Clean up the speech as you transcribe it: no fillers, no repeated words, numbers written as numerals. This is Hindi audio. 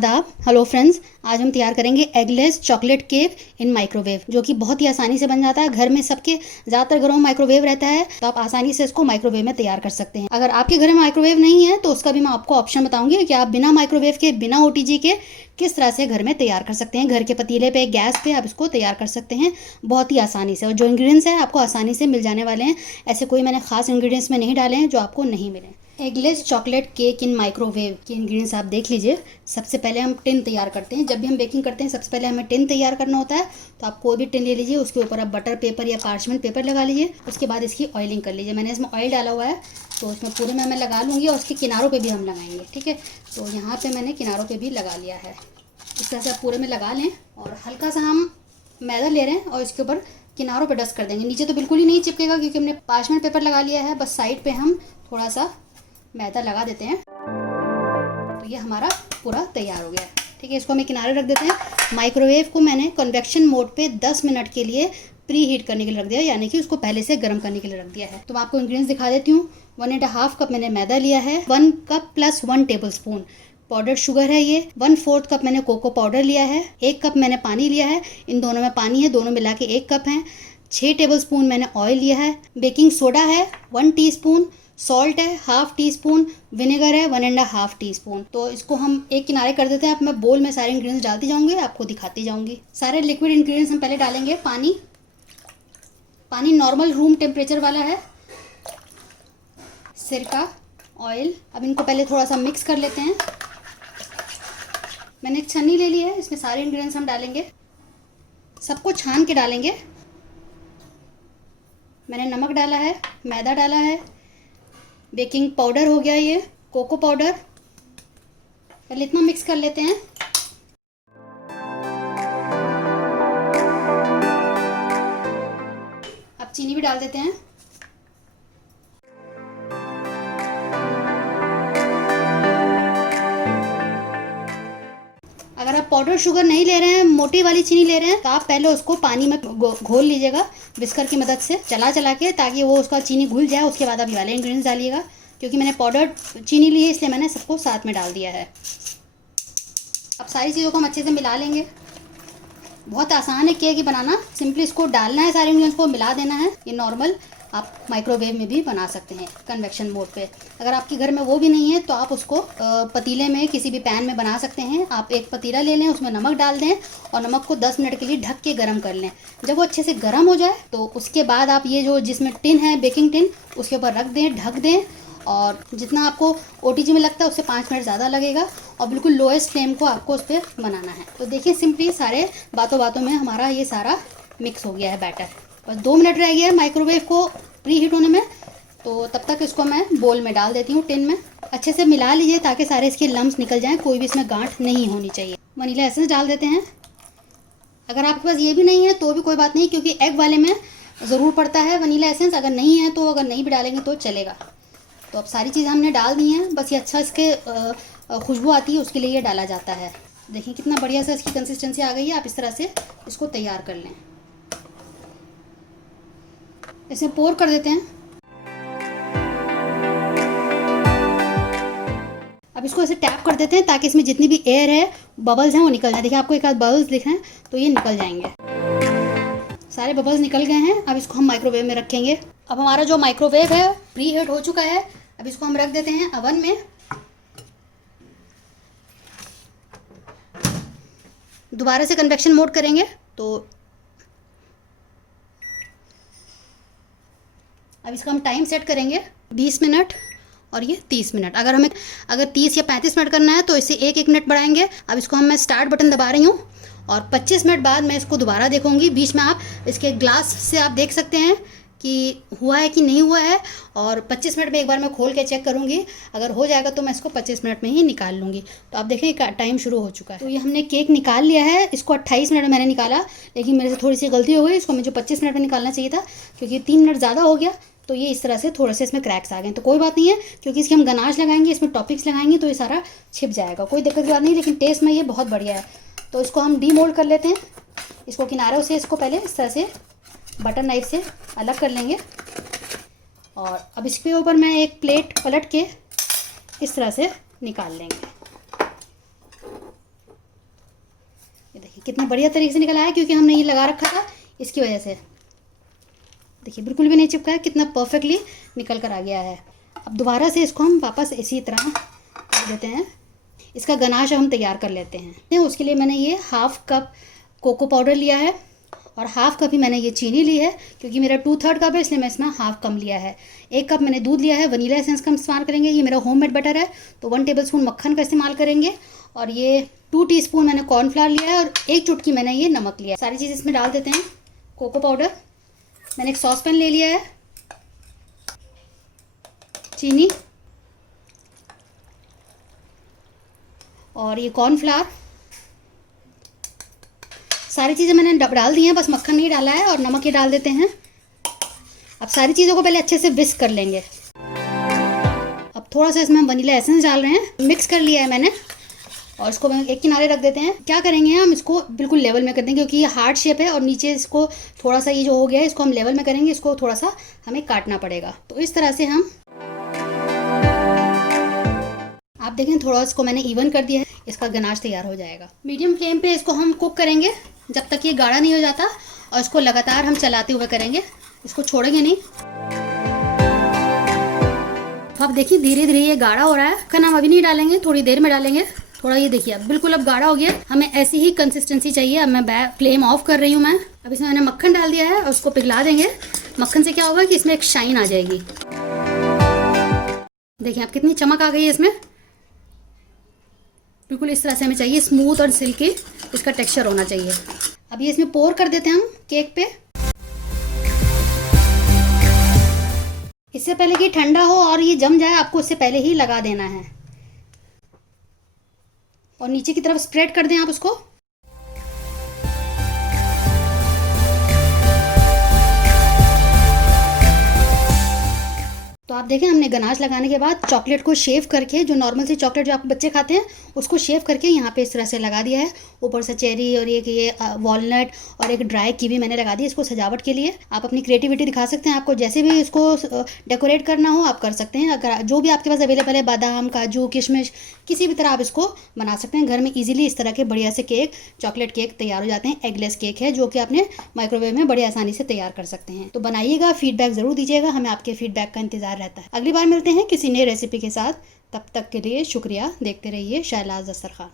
आदाब। हेलो फ्रेंड्स, आज हम तैयार करेंगे एगलेस चॉकलेट केक इन माइक्रोवेव, जो कि बहुत ही आसानी से बन जाता है। घर में सबके ज़्यादातर घरों में माइक्रोवेव रहता है, तो आप आसानी से इसको माइक्रोवेव में तैयार कर सकते हैं। अगर आपके घर में माइक्रोवेव नहीं है तो उसका भी मैं आपको ऑप्शन बताऊंगी कि आप बिना माइक्रोवेव के, बिना OTG के किस तरह से घर में तैयार कर सकते हैं। घर के पतीले पे, गैस पे आप इसको तैयार कर सकते हैं बहुत ही आसानी से। और जो इंग्रेडिएंट्स हैं आपको आसानी से मिल जाने वाले हैं। ऐसे कोई मैंने खास इंग्रेडिएंट्स में नहीं डाले हैं जो आपको नहीं मिले। एगलेस चॉकलेट केक इन माइक्रोवेव के इंग्रेडिएंट्स आप देख लीजिए। सबसे पहले हम टिन तैयार करते हैं। जब भी हम बेकिंग करते हैं सबसे पहले हमें टिन तैयार करना होता है। तो आप कोई भी टिन ले लीजिए, उसके ऊपर आप बटर पेपर या पार्चमेंट पेपर लगा लीजिए। उसके बाद इसकी ऑयलिंग कर लीजिए। मैंने इसमें ऑयल डाला हुआ है तो इसमें पूरे में मैं लगा लूँगी और उसके किनारों पर भी हम लगाएंगे। ठीक है, तो यहाँ पर मैंने किनारों पर भी लगा लिया है। इस तरह से आप पूरे में लगा लें और हल्का सा हम मैदा ले रहे हैं और इसके ऊपर किनारों पे डस्ट कर देंगे। नीचे तो बिल्कुल ही नहीं चिपकेगा क्योंकि हमने पार्चमेंट पेपर लगा लिया है। बस साइड पे हम थोड़ा सा मैदा लगा देते हैं तो ये हमारा पूरा तैयार हो गया है। ठीक है, इसको हमें किनारे रख देते हैं। माइक्रोवेव को मैंने कन्वेक्शन मोड पे 10 मिनट के लिए प्री हीट करने के लिए रख दिया, यानी कि उसको पहले से गर्म करने के लिए रख दिया है। तो मैं आपको इंग्रेडिएंट्स दिखा देती हूँ। 1.5 कप मैंने मैदा लिया है, 1 cup plus 1 table spoon powder sugar है ये, 1/4 कप मैंने कोको पाउडर लिया है, 1 कप मैंने पानी लिया है। इन दोनों में पानी है, दोनों मिला के 1 कप है। 6 टेबल स्पून मैंने ऑयल लिया है। बेकिंग सोडा है 1 टीस्पून, सॉल्ट है 1/2 टीस्पून, विनेगर है 1.5 टीस्पून। तो इसको हम एक किनारे कर देते हैं। अब मैं बोल में सारे इंग्रेडिएंट्स डालती जाऊंगी, आपको दिखाती जाऊंगी। सारे लिक्विड इंग्रेडिएंट्स हम पहले डालेंगे। पानी नॉर्मल रूम टेम्परेचर वाला है। सिरका, ऑयल। अब इनको पहले थोड़ा सा मिक्स कर लेते हैं। मैंने एक छन्नी ले ली है, इसमें सारे इंग्रेडिएंट्स हम डालेंगे। सबको छान के डालेंगे। मैंने नमक डाला है, मैदा डाला है, बेकिंग पाउडर हो गया ये, कोको पाउडर। पहले इतना मिक्स कर लेते हैं। अब चीनी भी डाल देते हैं। अगर आप पाउडर शुगर नहीं ले रहे हैं, मोटी वाली चीनी ले रहे हैं, तो आप पहले उसको पानी में घोल लीजिएगा विस्कर की मदद से, चला चला के, ताकि वो उसका चीनी घुल जाए। उसके बाद आप ये वाले इंग्रेडिएंट्स डालिएगा। क्योंकि मैंने पाउडर चीनी ली है इसलिए मैंने सबको साथ में डाल दिया है। अब सारी चीज़ों को हम अच्छे से मिला लेंगे। बहुत आसान है केक बनाना। सिंपली इसको डालना है, सारे इंग्रेडिएंट्स को मिला देना है। ये नॉर्मल आप माइक्रोवेव में भी बना सकते हैं कन्वेक्शन मोड पे। अगर आपके घर में वो भी नहीं है तो आप उसको पतीले में, किसी भी पैन में बना सकते हैं। आप एक पतीला ले लें, उसमें नमक डाल दें और नमक को 10 मिनट के लिए ढक के गर्म कर लें। जब वो अच्छे से गर्म हो जाए तो उसके बाद आप ये जो जिसमें टिन है, बेकिंग टिन, उसके ऊपर रख दें, ढक दें। और जितना आपको OTG में लगता है उससे 5 मिनट ज़्यादा लगेगा और बिल्कुल लोएस्ट फ्लेम को आपको उस पर बनाना है। तो देखिए, सिंपली सारे बातों बातों में हमारा ये सारा मिक्स हो गया है बैटर। बस 2 मिनट रह गया है माइक्रोवेव को प्री हीट होने में। तो तब तक इसको मैं बोल में डाल देती हूँ, टिन में। अच्छे से मिला लीजिए ताकि सारे इसके लम्स निकल जाएं, कोई भी इसमें गांठ नहीं होनी चाहिए। वनीला एसेंस डाल देते हैं। अगर आपके पास ये भी नहीं है तो भी कोई बात नहीं, क्योंकि एग वाले में ज़रूर पड़ता है वनीला एसेंस। अगर नहीं है तो, अगर नहीं भी डालेंगे तो चलेगा। तो अब सारी चीज़ें हमने डाल दी हैं। बस ये अच्छा इसके खुशबू आती है, उसके लिए ये डाला जाता है। देखिए कितना बढ़िया सा इसकी कंसिस्टेंसी आ गई है। आप इस तरह से इसको तैयार कर लें। इसे पोर कर देते हैं। अब इसको ऐसे टैप कर देते हैं ताकि इसमें जितनी भी एयर है, बबल्स हैं, वो निकल जाए। देखिए आपको एक आध बबल्स दिख रहे हैं तो ये निकल जाएंगे। सारे बबल्स निकल गए हैं। अब इसको हम माइक्रोवेव में रखेंगे। अब हमारा जो माइक्रोवेव है प्री हीट हो चुका है। अब इसको हम रख देते हैं अवन में। दोबारा से कन्वेक्शन मोड करेंगे तो अब इसका हम टाइम सेट करेंगे 20 मिनट और ये 30 मिनट। अगर 30 या 35 मिनट करना है तो इसे 1 मिनट बढ़ाएंगे। अब इसको मैं स्टार्ट बटन दबा रही हूँ और 25 मिनट बाद मैं इसको दोबारा देखूंगी। बीच में आप इसके ग्लास से आप देख सकते हैं कि हुआ है कि नहीं हुआ है। और 25 मिनट में एक बार मैं खोल के चेक करूँगी। अगर हो जाएगा तो मैं इसको 25 मिनट में ही निकाल लूँगी। तो आप देखें टाइम शुरू हो चुका है। तो ये हमने केक निकाल लिया है। इसको 28 मिनट में मैंने निकाला, लेकिन मेरे से थोड़ी सी गलती हो गई। इसको मुझे 25 मिनट में निकालना चाहिए था, क्योंकि 3 मिनट ज़्यादा हो गया। तो ये इस तरह से थोड़े से इसमें क्रैक्स आ गए। तो कोई बात नहीं है, क्योंकि इसकी हम गनाश लगाएंगे, इसमें टॉपिक्स लगाएंगे तो ये सारा छिप जाएगा। कोई दिक्कत की बात नहीं, लेकिन टेस्ट में ये बहुत बढ़िया है। तो इसको हम डीमोल्ड कर लेते हैं। इसको किनारों से इसको पहले इस तरह से बटर नाइफ से अलग कर लेंगे। और अब इसके ऊपर मैं एक प्लेट पलट के इस तरह से निकाल लेंगे। देखिए कितने बढ़िया तरीके से निकल आया, क्योंकि हमने ये लगा रखा था इसकी वजह से। देखिए बिल्कुल भी नहीं चिपका है, कितना परफेक्टली निकल कर आ गया है। अब दोबारा से इसको हम वापस इसी तरह कर देते हैं। इसका गनाश हम तैयार कर लेते हैं। उसके लिए मैंने ये हाफ कप कोको पाउडर लिया है और हाफ कप ही मैंने ये चीनी ली है, क्योंकि मेरा 2/3 कप है इसलिए मैं इसमें हाफ कम लिया है। 1 कप मैंने दूध लिया है, वनीला एसेंस का इस्तेमाल करेंगे। ये मेरा होममेड बटर है तो 1 टेबलस्पून मक्खन का इस्तेमाल करेंगे। और ये 2 टीस्पून मैंने कॉर्नफ्लावर लिया है और 1 चुटकी मैंने ये नमक लिया है। सारी चीज़ इसमें डाल देते हैं। कोको पाउडर, मैंने एक सॉस पैन ले लिया है, चीनी और ये कॉर्नफ्लावर, सारी चीज़ें मैंने डाल दी हैं, बस मक्खन नहीं डाला है और नमक ये डाल देते हैं। अब सारी चीज़ों को पहले अच्छे से विस्क कर लेंगे। अब थोड़ा सा इसमें हम वनीला एसेंस डाल रहे हैं। मिक्स कर लिया है मैंने और इसको एक किनारे रख देते हैं। क्या करेंगे हम इसको बिल्कुल लेवल में कर देंगे, क्योंकि ये हार्ड शेप है और नीचे इसको थोड़ा सा ये जो हो गया है इसको हम लेवल में करेंगे। इसको थोड़ा सा हमें काटना पड़ेगा। तो इस तरह से हम, आप देखें थोड़ा इसको मैंने इवन कर दिया है। इसका गनाश तैयार हो जाएगा। मीडियम फ्लेम पे इसको हम कुक करेंगे जब तक ये गाढ़ा नहीं हो जाता, और इसको लगातार हम चलाते हुए करेंगे, इसको छोड़ेंगे नहीं। तो आप देखिए धीरे धीरे ये गाढ़ा हो रहा है। खाना हम अभी नहीं डालेंगे, थोड़ी देर में डालेंगे। थोड़ा ये देखिए अब बिल्कुल अब गाढ़ा हो गया। हमें ऐसी ही कंसिस्टेंसी चाहिए। अब मैं फ्लेम ऑफ कर रही हूँ मैं। अब इसमें मैंने मक्खन डाल दिया है और उसको पिघला देंगे। मक्खन से क्या होगा कि इसमें एक शाइन आ जाएगी। देखिए आप कितनी चमक आ गई है इसमें। बिल्कुल इस तरह से हमें चाहिए, स्मूथ और सिल्की इसका टेक्सचर होना चाहिए। अब ये इसमें पोर कर देते हैं हम केक पे। इससे पहले कि ठंडा हो और ये जम जाए, आपको इससे पहले ही लगा देना है और नीचे की तरफ स्प्रेड कर दें आप उसको। तो आप देखें हमने गनाश लगाने के बाद चॉकलेट को शेव करके, जो नॉर्मल सी चॉकलेट जो आप बच्चे खाते हैं उसको शेव करके यहाँ पे इस तरह से लगा दिया है। ऊपर से चेरी और ये वॉलनट और एक ड्राई कीवी मैंने लगा दी इसको सजावट के लिए। आप अपनी क्रिएटिविटी दिखा सकते हैं। आपको जैसे भी इसको डेकोरेट करना हो आप कर सकते हैं। अगर जो भी आपके पास अवेलेबल है, बादाम, काजू, किशमिश, किसी भी तरह आप इसको बना सकते हैं। घर में ईजिली इस तरह के बढ़िया से केक, चॉकलेट केक तैयार हो जाते हैं। एगलेस केक है जो कि आपने माइक्रोवेव में बड़ी आसानी से तैयार कर सकते हैं। तो बनाइएगा, फीडबैक ज़रूर दीजिएगा। हमें आपके फीडबैक का इंतजार रहता है। अगली बार मिलते हैं किसी नए रेसिपी के साथ। तब तक के लिए शुक्रिया। देखते रहिए शहनाज दस्तरखान।